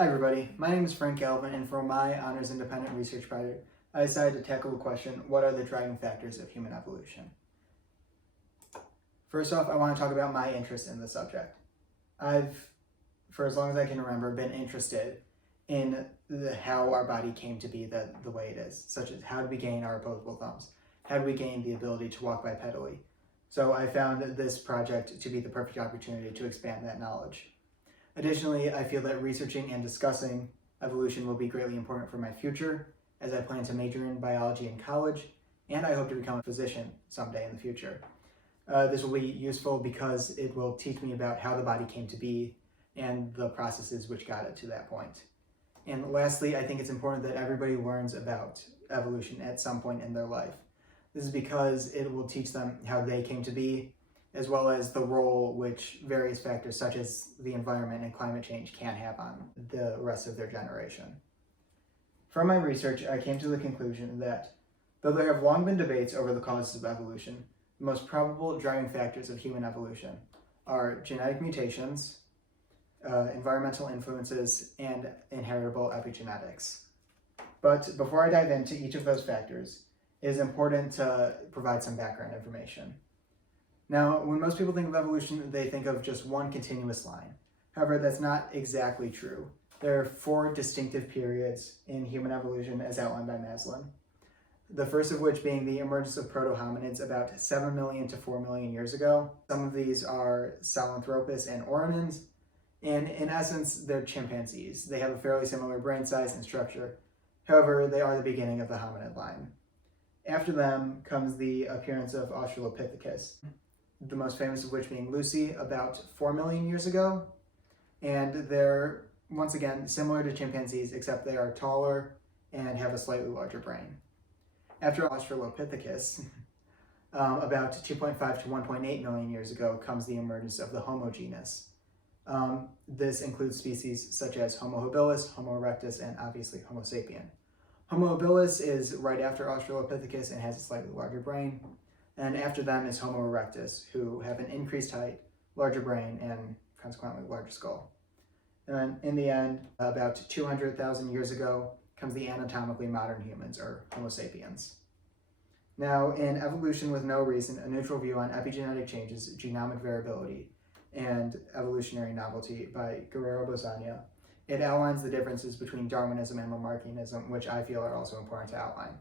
Hi everybody, my name is Frank Galvan, and for my honors independent research project, I decided to tackle the question, what are the driving factors of human evolution? First off, I want to talk about my interest in the subject. I've, for as long as I can remember, been interested in how our body came to be the way it is, such as how did we gain our opposable thumbs? How did we gain the ability to walk bipedally? So I found this project to be the perfect opportunity to expand that knowledge. Additionally, I feel that researching and discussing evolution will be greatly important for my future, as I plan to major in biology in college, and I hope to become a physician someday in the future. This will be useful because it will teach me about how the body came to be and the processes which got it to that point. And lastly, I think it's important that everybody learns about evolution at some point in their life. This is because it will teach them how they came to be, as well as the role which various factors such as the environment and climate change can have on the rest of their generation. From my research, I came to the conclusion that though there have long been debates over the causes of evolution, the most probable driving factors of human evolution are genetic mutations, environmental influences, and inheritable epigenetics. But before I dive into each of those factors, it is important to provide some background information. Now, when most people think of evolution, they think of just one continuous line. However, that's not exactly true. There are 4 distinctive periods in human evolution as outlined by Maslin. The first of which being the emergence of proto-hominids about 7 million to 4 million years ago. Some of these are Sahelanthropus and Orinins, and in essence, they're chimpanzees. They have a fairly similar brain size and structure. However, they are the beginning of the hominid line. After them comes the appearance of Australopithecus, the most famous of which being Lucy, about 4 million years ago. And they're, once again, similar to chimpanzees, except they are taller and have a slightly larger brain. After Australopithecus, about 2.5 to 1.8 million years ago, comes the emergence of the Homo genus. This includes species such as Homo habilis, Homo erectus, and obviously Homo sapien. Homo habilis is right after Australopithecus and has a slightly larger brain. And after them is Homo erectus, who have an increased height, larger brain, and consequently larger skull. And then in the end, about 200,000 years ago, comes the anatomically modern humans, or Homo sapiens. Now, in Evolution with No Reason, a neutral view on epigenetic changes, genomic variability, and evolutionary novelty by Guerrero-Bosania, it outlines the differences between Darwinism and Lamarckianism, which I feel are also important to outline.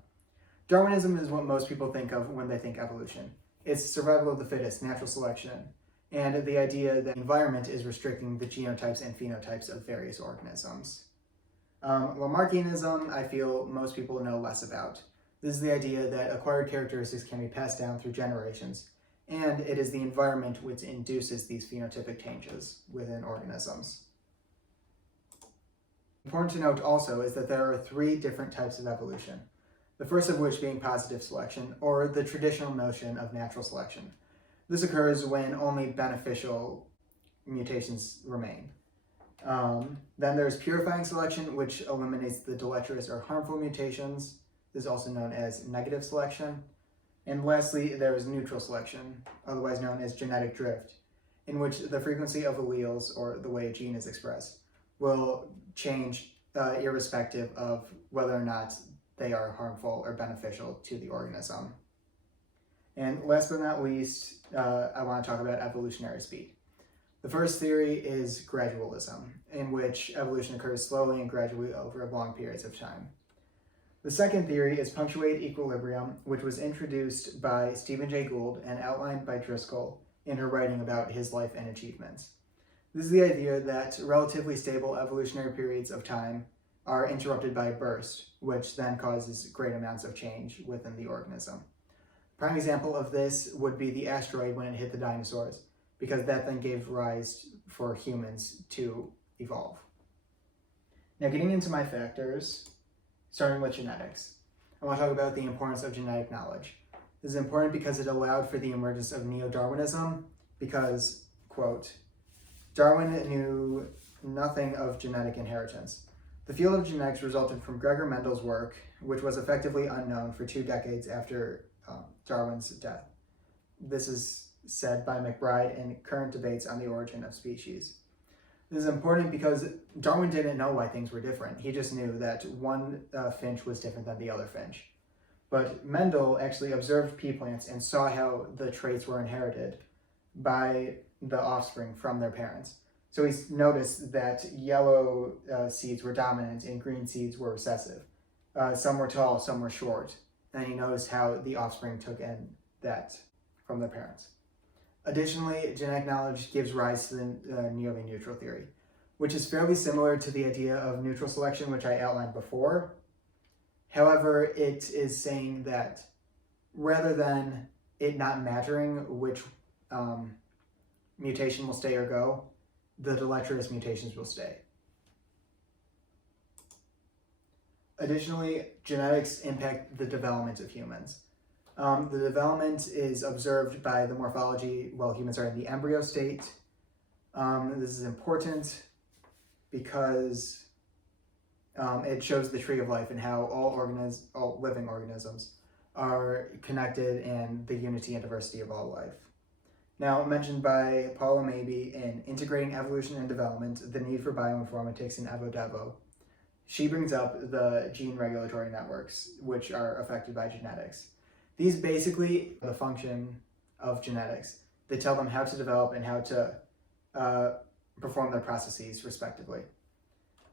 Darwinism is what most people think of when they think evolution. It's survival of the fittest, natural selection, and the idea that environment is restricting the genotypes and phenotypes of various organisms. Lamarckianism, I feel most people know less about. This is the idea that acquired characteristics can be passed down through generations, and it is the environment which induces these phenotypic changes within organisms. Important to note also is that there are 3 different types of evolution. The first of which being positive selection, or the traditional notion of natural selection. This occurs when only beneficial mutations remain. Then there's purifying selection, which eliminates the deleterious or harmful mutations. This is also known as negative selection. And lastly, there is neutral selection, otherwise known as genetic drift, in which the frequency of alleles, or the way a gene is expressed, will change irrespective of whether or not they are harmful or beneficial to the organism. And last but not least, I want to talk about evolutionary speed. The first theory is gradualism, in which evolution occurs slowly and gradually over long periods of time. The second theory is punctuated equilibrium, which was introduced by Stephen Jay Gould and outlined by Driscoll in her writing about his life and achievements. This is the idea that relatively stable evolutionary periods of time are interrupted by a burst, which then causes great amounts of change within the organism. Prime example of this would be the asteroid when it hit the dinosaurs, because that then gave rise for humans to evolve. Now, getting into my factors, starting with genetics, I want to talk about the importance of genetic knowledge. This is important because it allowed for the emergence of neo-Darwinism, because, quote, Darwin knew nothing of genetic inheritance. The field of genetics resulted from Gregor Mendel's work, which was effectively unknown for 2 decades after Darwin's death. This is said by McBride in Current Debates on the Origin of Species. This is important because Darwin didn't know why things were different. He just knew that one finch was different than the other finch. But Mendel actually observed pea plants and saw how the traits were inherited by the offspring from their parents. So he noticed that yellow seeds were dominant and green seeds were recessive. Some were tall, some were short. And he noticed how the offspring took in that from their parents. Additionally, genetic knowledge gives rise to the nearly neutral theory, which is fairly similar to the idea of neutral selection, which I outlined before. However, it is saying that rather than it not mattering which mutation will stay or go, the deleterious mutations will stay. Additionally, genetics impact the development of humans. The development is observed by the morphology while humans are in the embryo state. This is important because it shows the tree of life and how all living organisms are connected and the unity and diversity of all life. Now, mentioned by Paula Mabey in Integrating Evolution and Development, the Need for Bioinformatics in Evo-Devo, she brings up the gene regulatory networks, which are affected by genetics. These basically are the function of genetics. They tell them how to develop and how to perform their processes, respectively.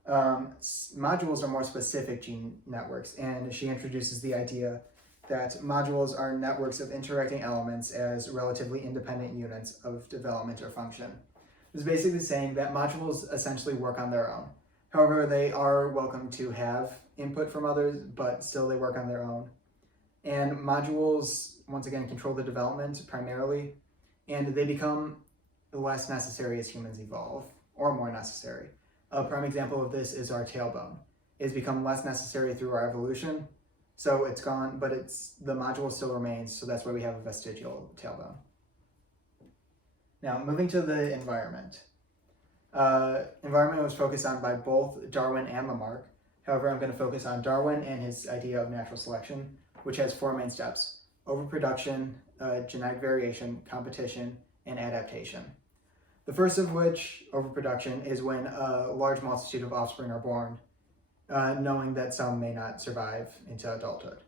Modules are more specific gene networks, and she introduces the idea that modules are networks of interacting elements as relatively independent units of development or function. This is basically saying that modules essentially work on their own. However, they are welcome to have input from others, but still they work on their own. And modules, once again, control the development primarily, and they become less necessary as humans evolve, or more necessary. A prime example of this is our tailbone. It's become less necessary through our evolution, so it's gone, but the module still remains, so that's why we have a vestigial tailbone. Now, moving to the environment. Environment was focused on by both Darwin and Lamarck. However, I'm going to focus on Darwin and his idea of natural selection, which has 4 main steps: overproduction, genetic variation, competition, and adaptation. The first of which, overproduction, is when a large multitude of offspring are born, knowing that some may not survive into adulthood.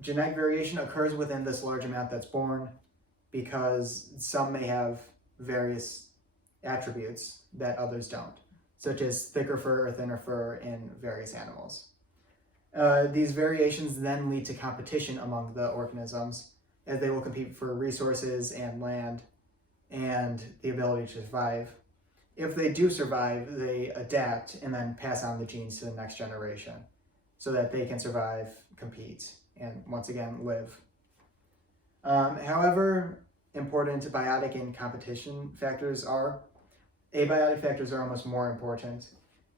Genetic variation occurs within this large amount that's born because some may have various attributes that others don't, such as thicker fur or thinner fur in various animals. These variations then lead to competition among the organisms, as they will compete for resources and land and the ability to survive. If they do survive, they adapt and then pass on the genes to the next generation so that they can survive, compete, and once again live. However important biotic and competition factors are, abiotic factors are almost more important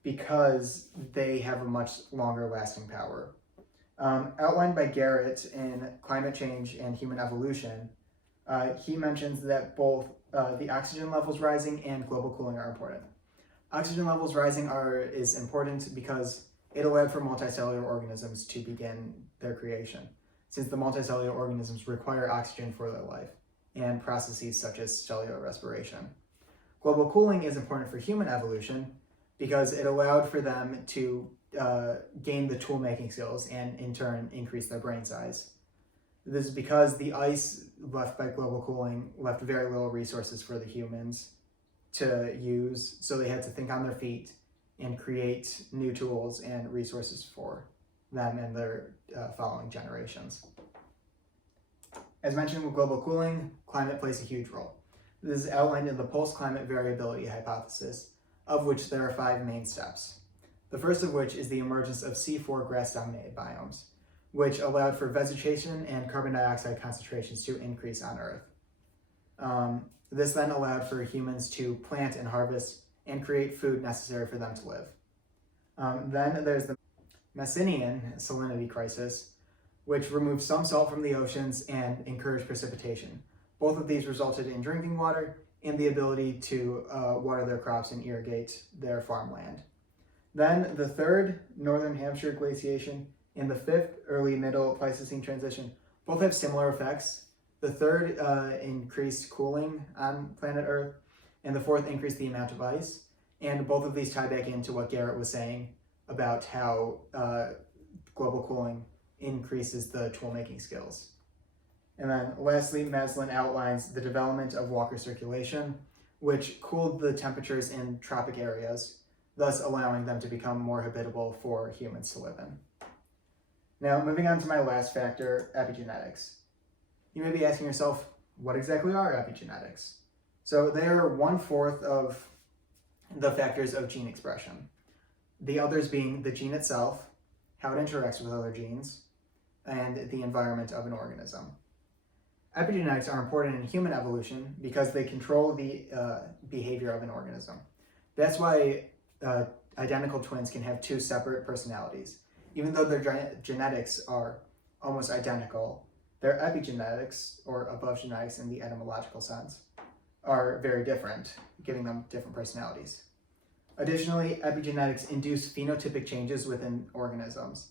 because they have a much longer lasting power. Outlined by Garrett in Climate Change and Human Evolution, he mentions that both the oxygen levels rising and global cooling are important. Oxygen levels rising is important because it allowed for multicellular organisms to begin their creation, since the multicellular organisms require oxygen for their life and processes such as cellular respiration. Global cooling is important for human evolution because it allowed for them to gain the tool-making skills and in turn increase their brain size. This is because the ice left by global cooling left very little resources for the humans to use, so they had to think on their feet and create new tools and resources for them and their following generations. As mentioned with global cooling, climate plays a huge role. This is outlined in the post-climate variability hypothesis, of which there are 5 main steps. The first of which is the emergence of C4 grass-dominated biomes, which allowed for vegetation and carbon dioxide concentrations to increase on Earth. This then allowed for humans to plant and harvest and create food necessary for them to live. Then there's the Messinian salinity crisis, which removed some salt from the oceans and encouraged precipitation. Both of these resulted in drinking water and the ability to water their crops and irrigate their farmland. Then the third, Northern Hampshire glaciation, and the fifth, early middle Pleistocene transition, both have similar effects. The third, increased cooling on planet Earth, and the fourth increased the amount of ice. And both of these tie back into what Garrett was saying about how global cooling increases the tool-making skills. And then lastly, Maslin outlines the development of Walker circulation, which cooled the temperatures in tropic areas, thus allowing them to become more habitable for humans to live in. Now, moving on to my last factor, epigenetics. You may be asking yourself, what exactly are epigenetics? So they are 1/4 of the factors of gene expression. The others being the gene itself, how it interacts with other genes, and the environment of an organism. Epigenetics are important in human evolution because they control the behavior of an organism. That's why identical twins can have two separate personalities. Even though their genetics are almost identical, their epigenetics, or above genetics in the etymological sense, are very different, giving them different personalities. Additionally, epigenetics induce phenotypic changes within organisms,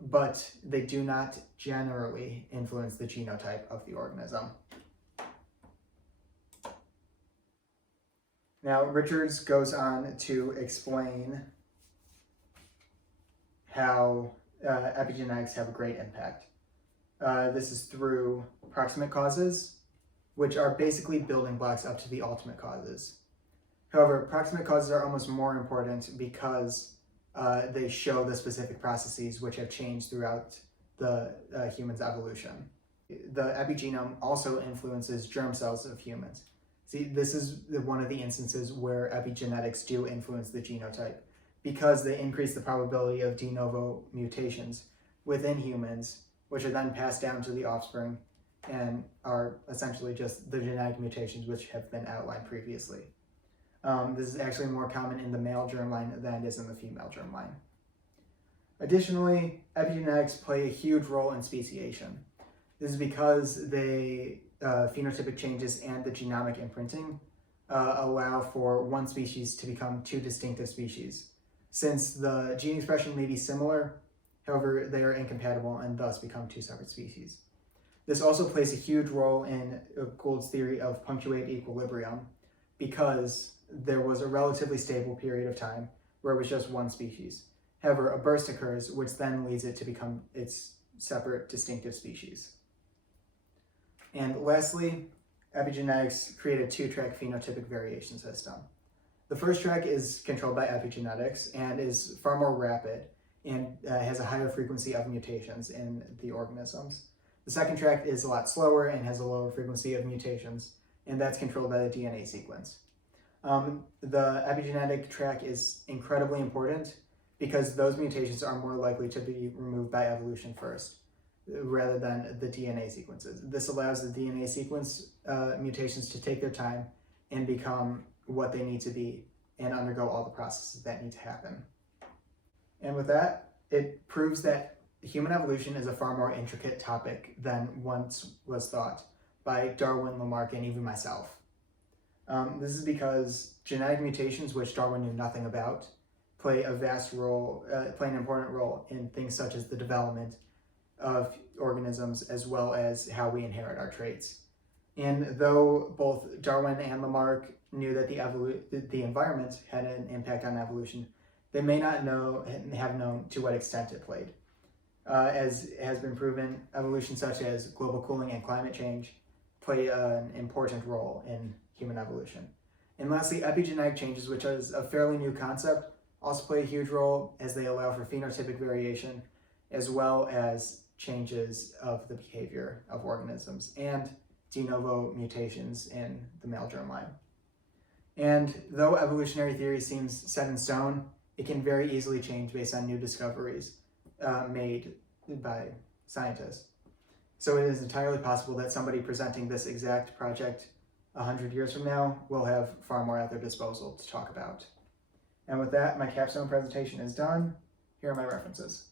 but they do not generally influence the genotype of the organism. Now, Richards goes on to explain how epigenetics have a great impact. This is through proximate causes, which are basically building blocks up to the ultimate causes. However, proximate causes are almost more important because they show the specific processes which have changed throughout the human's evolution. The epigenome also influences germ cells of humans. See, this is one of the instances where epigenetics do influence the genotype because they increase the probability of de novo mutations within humans, which are then passed down to the offspring and are essentially just the genetic mutations which have been outlined previously. This is actually more common in the male germline than it is in the female germline. Additionally, epigenetics play a huge role in speciation. This is because they phenotypic changes and the genomic imprinting allow for one species to become two distinctive species. Since the gene expression may be similar, however, they are incompatible and thus become two separate species. This also plays a huge role in Gould's theory of punctuate equilibrium because there was a relatively stable period of time where it was just one species. However, a burst occurs, which then leads it to become its separate distinctive species. And lastly, epigenetics create a two-track phenotypic variation system. The first track is controlled by epigenetics and is far more rapid and has a higher frequency of mutations in the organisms. The second track is a lot slower and has a lower frequency of mutations, and that's controlled by the DNA sequence. The epigenetic track is incredibly important because those mutations are more likely to be removed by evolution first, rather than the DNA sequences. This allows the DNA sequence mutations to take their time and become what they need to be and undergo all the processes that need to happen. And with that, it proves that human evolution is a far more intricate topic than once was thought by Darwin, Lamarck, and even myself. This is because genetic mutations, which Darwin knew nothing about, play an important role in things such as the development of organisms as well as how we inherit our traits. And though both Darwin and Lamarck knew that the environment had an impact on evolution, they may not have known to what extent it played. As has been proven, evolution such as global cooling and climate change play an important role in human evolution. And lastly, epigenetic changes, which is a fairly new concept, also play a huge role as they allow for phenotypic variation as well as changes of the behavior of organisms and de novo mutations in the male germline. And though evolutionary theory seems set in stone, it can very easily change based on new discoveries made by scientists. So it is entirely possible that somebody presenting this exact project 100 years from now will have far more at their disposal to talk about. And with that, my capstone presentation is done. Here are my references.